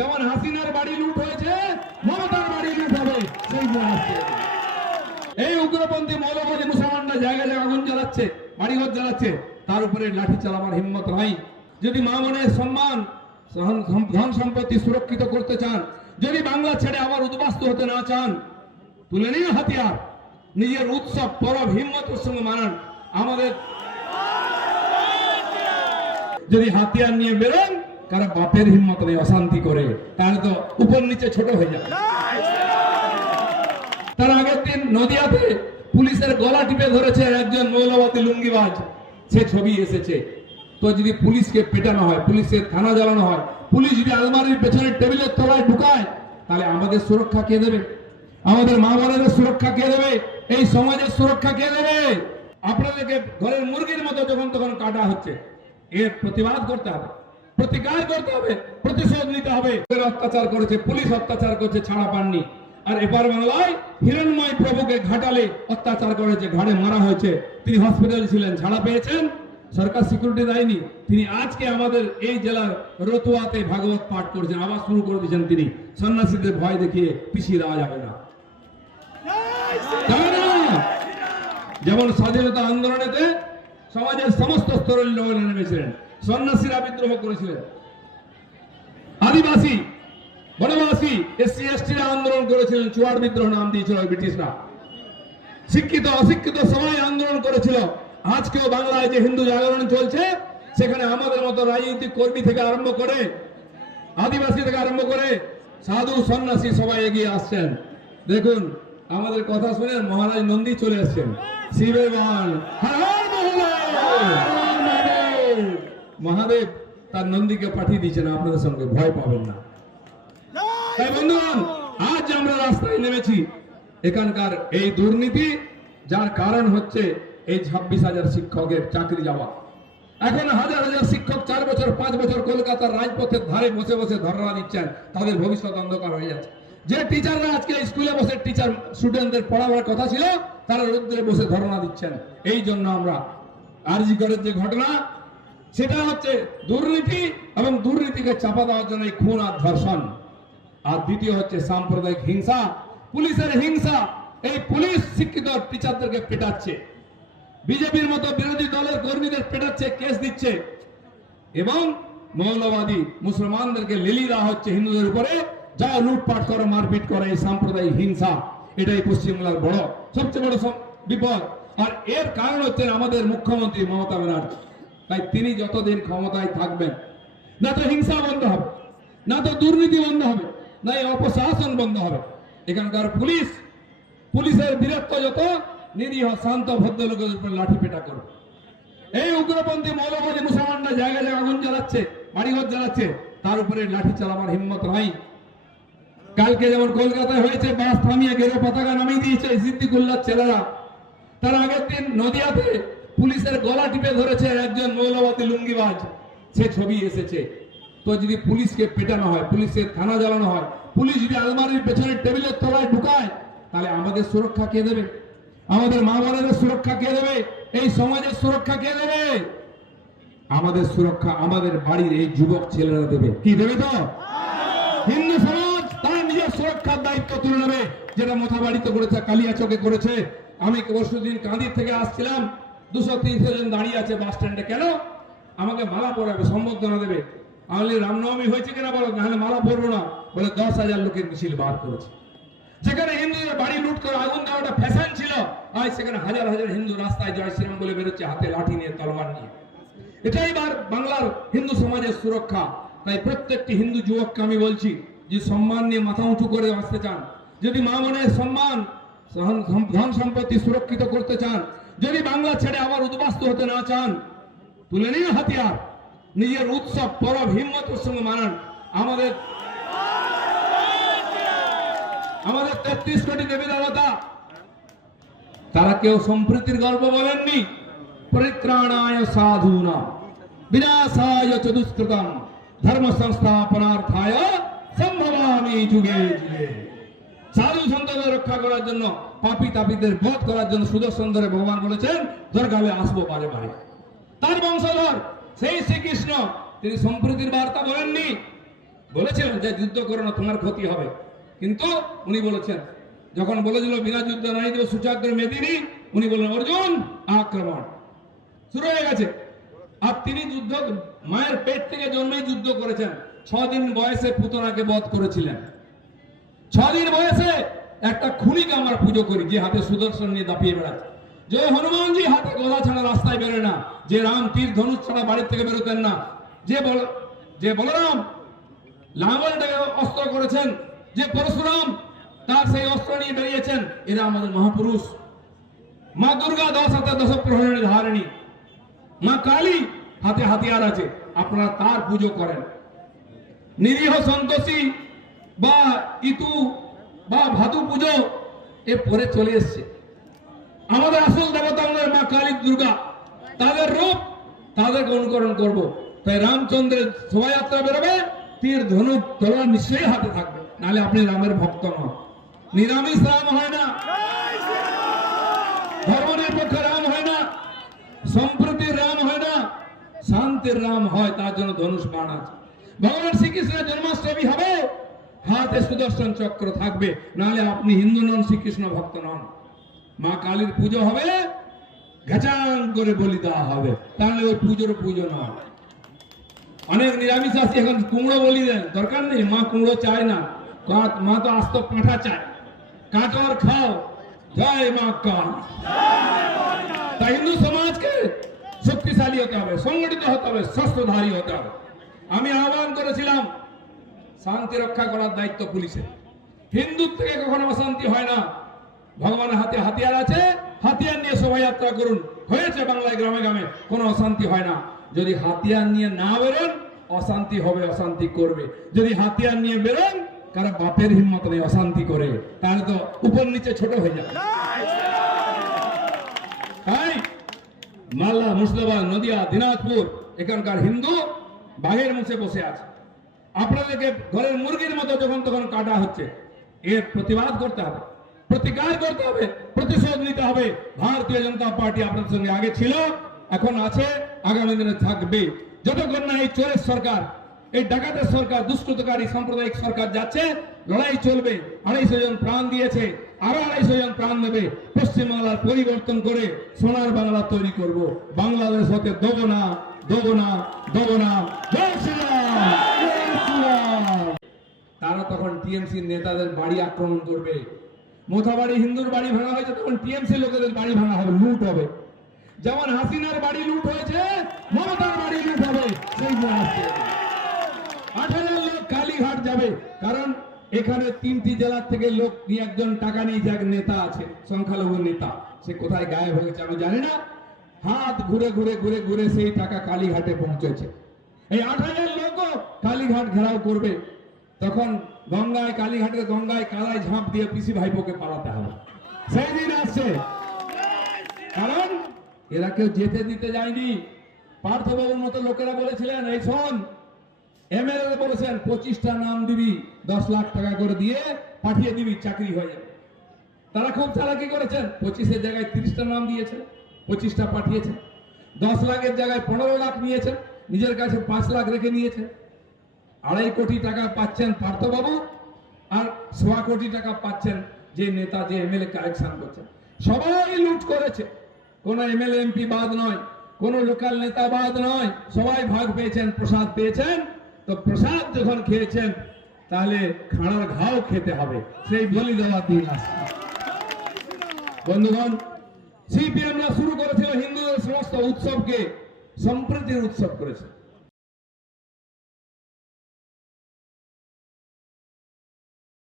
যেমন হাসিনার বাড়ি লুট হয়েছে, মমতার বাড়ি লুট হবে, সেই এই উগ্রপন্থী মৌলবাদী মুসলমানরা জায়গা জায়গা আগুন জ্বালাচ্ছে, বাড়িঘর জ্বালাচ্ছে, তার উপরে লাঠি চালাবার হিম্মত নাই। যদি মা বোনের সম্মান, ধন সম্পত্তি সুরক্ষিত করতে চান, যদি বাংলা ছেড়ে আবার উদ্বাস্তু হতে না চান, তুলে নিন হাতিয়ার, নিজের উৎসব পরব হিম্মতের সঙ্গে মানান। আমাদের যদি হাতিয়ার নিয়ে বেরোন, কারো বাপের হিম্মত নেই অশান্তি করে, তাহলে তো উপর নিচে ছোট হয়ে যাবে। তার আগের দিন নদিয়াতে পুলিশের গলা টিপে ধরেছে একজন মৌলবাদী লুঙ্গিবাজ, সে ছবি এসেছে। তো যদি পুলিশকে পেটানো হয়, পুলিশের থানা জ্বালানো হয়, পুলিশ যদি আলমারির পেছনে টেবিলের তলায় ঢুকায়, তাহলে আমাদের সুরক্ষা কে দেবে? আমাদের মা বোনের সুরক্ষা কে দেবে? এই সমাজের সুরক্ষা কে দেবে? আপনাদেরকে ঘরের মুরগির মতো যখন তখন কাটা হচ্ছে, এর প্রতিবাদ করতে হবে, প্রতিকার করতে হবে, প্রতিশোধ নিতে হবে। অত্যাচার করেছে পুলিশ, অত্যাচার করছে, ছাড়া পাননি। আর এপার বাংলায় হিরণময় প্রভুকে ঘাটালে অত্যাচার করেছে, ঘাড়ে মারা হয়েছে, তিনি হসপিটাল ছিলেন, ছাড়া পেয়েছেন, সরকার সিকিউরিটি দেয়নি। তিনি আজকে আমাদের এই জেলার রতুয়াতে ভাগবত পাঠ করছেন, আবার শুরু করে দিয়েছেন। তিনি সন্ন্যাসীদের ভয় দেখিয়ে পিছিয়ে দেওয়া যাবে না। যেমন স্বাধীনতা আন্দোলনেতে সমাজের সমস্ত স্তরের লোকেরা নেমেছিলেন, সন্ন্যাসীরা বিদ্রোহ করেছিলেন, আদিবাসী, বনবাসী, এসসি এসটিরা আন্দোলন করেছিলেন, চুয়াড় বিদ্রোহ নাম দিয়েছিল ব্রিটিশরা। শিক্ষিত অশিক্ষিত সবাই আন্দোলন করেছিল। আজকেও বাংলায় যে হিন্দু জাগরণ চলছে, সেখানে আমাদের মতো রাজনৈতিক কর্মী থেকে আরম্ভ করে, আদিবাসী থেকে আরম্ভ করে, সাধু সন্ন্যাসী সবাই এগিয়ে আসছেন। দেখুন, আমাদের কথা শুনে মহারাজ নন্দী চলে আসছেন। শিবের বাহন মহাদেব তার নন্দীকে পাঠিয়ে দিয়েছেন আপনাদের সঙ্গে, ভয় পাবেন না। তাই বন্ধুগণ, আজ আমরা রাস্তায় নেমেছি, এখানকার এই দুর্নীতি, যার কারণ হচ্ছে এই 26,000 শিক্ষকের চাকরি যাওয়া। এখন হাজার হাজার শিক্ষক 4 বছর 5 বছর কলকাতার রাজপথের ধারে বসে বসে ধর্ণা দিচ্ছেন, তাদের ভবিষ্যৎ অন্ধকার হয়ে যাচ্ছে। যে টিচাররা আজকে স্কুলে বসে টিচার স্টুডেন্টদের পড়াবার কথা ছিল, তারা রোদ্রে বসে ধর্ণা দিচ্ছেন। এই জন্য আমরা আরজি করের যে ঘটনা, সেটা হচ্ছে দুর্নীতি, এবং দুর্নীতিকে চাপা দেওয়ার জন্য এই খুন আর ধর্ষণ। আর দ্বিতীয় হচ্ছে সাম্প্রদায়িক হিংসা, পুলিশের হিংসা। এই পুলিশ শিক্ষিত টিচারদেরকে পেটাচ্ছে, বিজেপির মতো বিরোধী দলের কর্মীদের পেটাচ্ছে, কেস দিচ্ছে, এবং মৌলবাদী মুসলমানদেরকে লেলি দেওয়া হচ্ছে হিন্দুদের উপরে, যা লুটপাট করে, মারপিট করে। এই সাম্প্রদায়িক হিংসা, এটাই পশ্চিমবাংলার বড় সবচেয়ে বড় বিপদ। আর এর কারণ হচ্ছে আমাদের মুখ্যমন্ত্রী মমতা ব্যানার্জি। তাই তিনি যতদিন ক্ষমতায় থাকবেন, না তো হিংসা বন্ধ হবে, না তো দুর্নীতি বন্ধ হবে, না এই অপশাসন বন্ধ হবে। এখানকার পুলিশের বীরত্ব যত, নিরীহ শান্ত ভদ্রলোকের উপর লাঠি পেটা করবে। এই উগ্রপন্থী মৌলবাদী মুসলমানরা জায়গা জায়গা আগুন জ্বালাচ্ছে, বাড়িঘর জ্বালাচ্ছে, তার উপরে লাঠি চালাবার হিম্মত নাই। কালকে যেমন কলকাতায় হয়েছে, বাস থামিয়ে গেরো পতাকা নামিয়ে দিয়েছে সিদ্দিকুল্লাহর ছেলেরা। তার আগের দিন নদিয়াতে পুলিশের গলা টিপে ধরেছে একজন মৌলবাদী লুঙ্গিবাজ, সে ছবি এসেছে। তো যদি পুলিশকে পেটানো হয়, পুলিশের থানা জ্বালানো হয়, পুলিশ যদি আলমারির পেছনে টেবিলের তলায় ঢুকায়, তাহলে আমাদের সুরক্ষা কে দেবে? আমাদের মা বোনের সুরক্ষা কে দেবে? এই সমাজের সুরক্ষা কে দেবে? আমাদের সুরক্ষা আমাদের বাড়ির এই যুবক ছেলেরা দেবে। কি দেবে? তো হিন্দু সমাজ তার নিজের সুরক্ষার দায়িত্ব তুলে নেবে, যেটা মোথাবাড়িতে করেছে, কালিয়াচকে করেছে। আমি পরশুদিন কাঁদির থেকে আসছিলাম, 230 জন দাঁড়িয়ে আছে বাস স্ট্যান্ডে। কেন? আমাকে মালা পরাবে, সম্বর্ধনা দেবে। আমি রামনবমী হয়েছে কিনা বলো, নাহলে মালা পরবো না। বলে 10,000 লোকের মিছিল বার করেছে। যেখানে হিন্দুদের বাড়ি লুট করে আগুন দেওয়াটা ফ্যাশন ছিল, আজ সেখানে হাজার হাজার হিন্দু রাস্তায় জয় শ্রীরাম বলে বেরোচ্ছে, হাতে লাঠি নিয়ে, তলোয়ার নিয়ে। এটাই বাংলার হিন্দু সমাজের সুরক্ষা। তাই প্রত্যেকটি হিন্দু যুবককে আমি বলছি, যে সম্মান নিয়ে মাথা উঁচু করে আসতে চান, যদি মা বোনের সম্মান, ধন সম্পত্তি সুরক্ষিত করতে চান, যদি বাংলা ছেড়ে আবার উদ্বাস্তু হতে না চান, তুলে নিন হাতিয়ার, নিজের উৎসব পরব হিম্মতের সঙ্গে মানান। আমাদের 33 কোটি দেবী দেবতা, তারা কেউ সম্প্রীতির গল্প বলেননি। পরিত্রাণায় সাধুনা বিনাশায় চ দুষ্কৃতম ধর্ম সংস্থাপনার্থায় সম্ভবামি যুগে যুগে। সাধু সন্তদের রক্ষা করার জন্য, পাপী তাপীদের বধ করার জন্য সুদর্শন ধরে ভগবান বলেছেন, দরকারে আসবো বারে বারে। তার বংশধর সেই শ্রীকৃষ্ণ, তিনি সম্প্রীতির বার্তা বলেননি। বলেছিলেন যে যুদ্ধ করো না, তোমার ক্ষতি হবে, কিন্তু উনি বলেছেন, যখন বলেছিল বিনা যুদ্ধ নাই দেব সুচাগ্র মেদিনী, উনি বললেন অর্জুন আক্রমণ। শুরু হয়ে গেছে। আর তিনি যুদ্ধ, মায়ের পেট থেকে জন্মেই যুদ্ধ করেছেন। 6 দিন বয়সে পুতনাকে বধ করেছিলেন। 6 দিন বয়সে একটা খুনিকে আমরা পুজো করি, যে হাতে সুদর্শন নিয়ে দাপিয়ে বেড়াচ্ছে। যে হনুমানজি হাতে গদা ছাড়া রাস্তায় বেরোয় না, যে রাম তীর ধনুষ ছাড়া বাড়ির থেকে বেরোতেন না, যে বলরাম লাঙ্গলটাকে অস্ত্র করেছেন, যে পরশুরাম তার সেই অস্ত্র নিয়ে বেরিয়েছেন, এরা আমাদের মহাপুরুষ। মা দুর্গা 10 হাতে 10 প্রহরণী ধারিণী, মা কালী হাতে হাতিয়ার আছে, আপনারা তার পুজো করেন। নিরীহ সন্তোষী বা ইতু বা ভাদু পুজো এ পরে চলে এসছে। আমাদের আসল দেবতা আমাদের মা কালী দুর্গা, তাদের রূপ, তাদেরকে অনুকরণ করব। তাই রামচন্দ্রের শোভাযাত্রা বেরোবে, তীর ধনুক তলোয়ার নিশ্চয়ই হাতে থাকবে, নাহলে আপনি রামের ভক্ত নন। নিরামিষ রাম হয় না, ধর্মনিরপেক্ষ রাম হয় না, সম্প্রীতির রাম হয় না, শান্তির রাম হয়। তার জন্য ধনুষ বাণ আছে। ভগবান শ্রীকৃষ্ণের জন্মাষ্টমী হবে, হাতে সুদর্শন চক্র থাকবে, নাহলে আপনি হিন্দু নন, শ্রীকৃষ্ণ ভক্ত নন। মা কালীর পুজো হবে, ঘাচাং করে বলি দেওয়া হবে, তাহলে ওই পুজোর পুজো নয়। অনেক নিরামিষ আছে, এখন কুমড়ো বলি দেন, দরকার নেই, মা কুমড়ো চায় না, মা তো আস্ত পাঁঠা চায়। কাঁকর খাও, জয় মা কালী। তাই হিন্দু সমাজকে শক্তিশালী হতে হবে, সংগঠিত হতে হবে, শস্ত্রধারী হতে হবে। আমি আহ্বান করেছিলাম, শান্তি রক্ষা করার দায়িত্ব পুলিশের। হিন্দুর থেকে কখনো অশান্তি হয় না। ভগবানের হাতে হাতিয়ার আছে, হাতিয়ার নিয়ে শোভাযাত্রা করুন। হয়েছে বাংলায় গ্রামে গ্রামে, কোনো অশান্তি হয় না। যদি হাতিয়ার নিয়ে না বেরোন, অশান্তি হবে, অশান্তি করবে। যদি হাতিয়ার নিয়ে বেরোন, কারো বাপের হিম্মত নেই অশান্তি করে, তাহলে তো উপর নিচে ছোট হয়ে যাবে। তাই মালদা, মুর্শিদাবাদ, নদিয়া, দিনাজপুর এখানকার হিন্দু বাঘের মুখে বসে আছে। আপনাদেরকে ঘরের মুরগির মতো যখন তখন কাটা হচ্ছে, এর প্রতিবাদ করতে হবে, প্রতিকার করতে হবে, প্রতিশোধ নিতে হবে। ভারতীয় জনতা পার্টি আপনাদের সঙ্গে আগে ছিল, এখন আছে, আগামী দিনে থাকবে। যতক্ষণ না এই চোরের সরকার, এই ডাকাতের সরকার, দুষ্কৃতকারী সাম্প্রদায়িক সরকার যাচ্ছে, লড়াই চলবে। 250 জন প্রাণ দিয়েছে, আরো 250 জন প্রাণ দেবে। পশ্চিমবাংলার পরিবর্তন করে সোনার বাংলা তৈরি করব। বাংলাদেশ হতে দেবো না, দেবো না, দেবো না। জয় শ্রীরাম, জয় শ্রীরাম। তারা তখন টিএমসির নেতাদের বাড়ি আক্রমণ করবে। মোথাবাড়ি হিন্দুর বাড়ি ভাঙা হয়েছে, তখন টিএমসি লোকেদের বাড়ি ভাঙা হবে, লুট হবে। যেমন হাসিনার বাড়ি লুট হয়েছে, মমতার বাড়ি লুট হবে। সেই 8,000 লোক কালীঘাট যাবে, কারণ এখানে 3টি জেলার থেকে লোক নিয়ে একজন টাকা নিয়ে যাক, নেতা আছে, সংখ্যালঘু নেতা, সে কোথায় গায়েব হয়েছে আমি জানি না। হাত ঘুরে ঘুরে ঘুরে ঘুরে সেই টাকা কালীঘাটে পৌঁছেছে। এই 8,000 লোকও কালীঘাট ঘেরাও করবে। তখন গঙ্গায়, কালীঘাটের গঙ্গায় কাদায় ঝাঁপ দিয়ে পিসি ভাইপোকে পালাতে হবে। সেই দিন আসছে, কারণ এরা কেউ যেতে দিতে যায়নি। পার্থবাবুর মতো লোকেরা বলেছিলেন, এই শোন, এমএলএ বলেছেন 25টা নাম দিবি, 10 লাখ টাকা করে দিয়ে পাঠিয়ে দিবি, চাকরি হয়ে যাবে। তারা খুব চালাকি করেছেন, 25-এর জায়গায় 30টা নাম দিয়েছে, 25টা পাঠিয়েছে। 10 লাখের জায়গায় 15 লাখ নিয়েছে, নিজের কাছে 5 লাখ রেখে নিয়েছে। 2.5 কোটি টাকা পাচ্ছেন পার্থবাবু, আর 1.25 কোটি টাকা পাচ্ছেন যে নেতা, যে এমএলএ কালেকশন করছেন। সবাই লুট করেছে, কোন এমএলএ এমপি বাদ নয়, কোন লোকাল নেতা বাদ নয়, সবাই ভাগ পেয়েছেন, প্রসাদ পেয়েছেন। তো প্রসাদ যখন খেয়েছেন, তাহলে খাড়ার ঘাও খেতে হবে, সেই বলি দেওয়ার দিন আসছে। বন্ধুগণ, সিপিএমরা শুরু করেছিল হিন্দুদের সমস্ত উৎসবকে সম্প্রীতির উৎসব করেছে।